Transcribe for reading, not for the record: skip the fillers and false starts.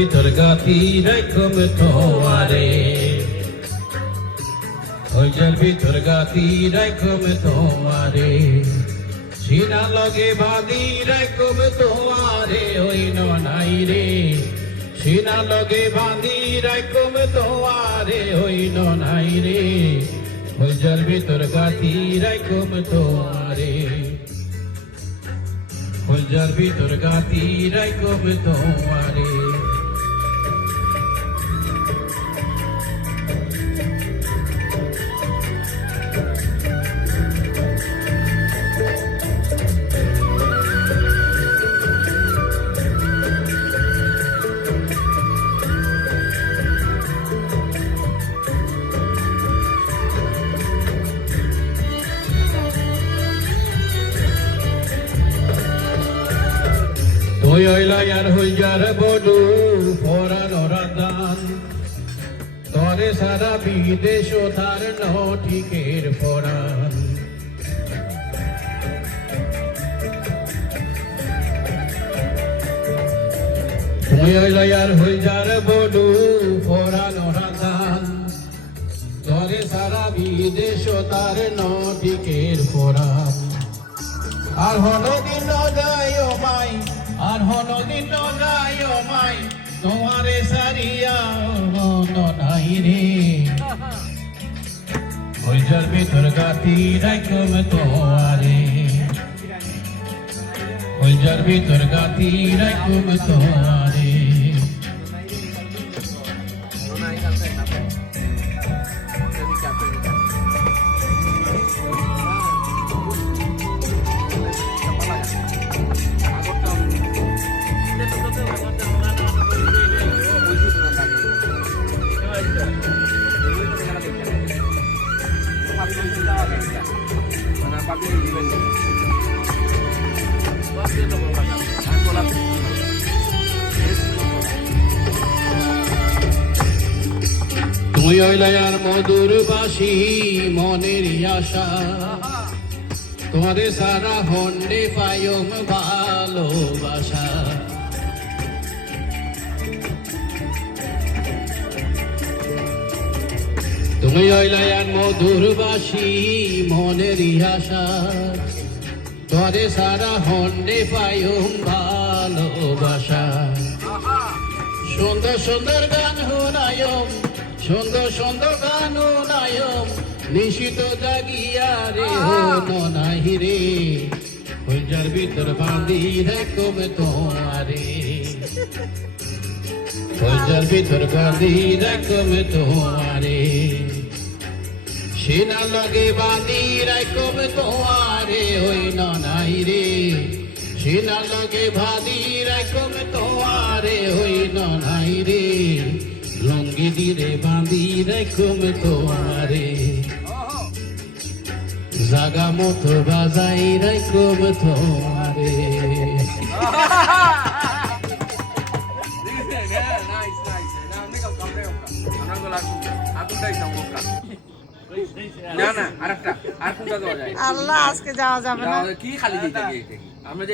ভিতর গাতি রাখম তোমারে হইজার ভিতর গাতি রাখম তোমারে সিনা লগে বাঁধি রাখম তোমারে হইন নাই রে সিনা লগে বাঁধি রাখম তোমারে হইন নাই রে হইজার ভিতর গাতি রাখম তোমারে হইজার ভিতর গাতি রাখম তোমারে ওই ওইলায়ার হইজার বডু ফরানো রাদান তরে সারা বিদেশ তার নটিকের ফরান ওই ওইলায়ার হইজার বডু ফরানো রাদান তরে সারা বিদেশ তার নটিকের ফরান আর হলো দিন যায় মাই আর হলো দিন যায় মাই তোমারে সারিয়া মন নাই রে হইজার ভিতর গাতি রাখম তোমারে হইজার ভিতর গাতি রাখম তোমারে তুমি ওইলায়ার মধুর বাসি মনের আশা তোমারে সারা হন্ডে পায়ম ভালোবাসা তুমি ওইলায়ার মধুর বাসি মনের আশা তোমারে সারা হন্ডে পায়ম ভালোবাসা সুন্দর সুন্দর গান হুনায়ম সুন্দর সুন্দর গান হুনায়ম নিশিত জাগিয়া রে হন নাহি রে হইজার ভিতর বাঁধি রাখম তোমারে হইজার ভিতর বাঁধি রাখম তোমারে সিনা লগে বাঁধি রাখম তোমারে হইন নাই রে সিনা লগে বাঁধি রাখম তোমারে হইন নাই রে লঙ্গি দিরে বাঁধি রাখম তোমারে জাগা মতো বাজাই রাখম তোমারে আল্লাহ আজকে যাওয়া যাবে না কি খালি দিতে আমরা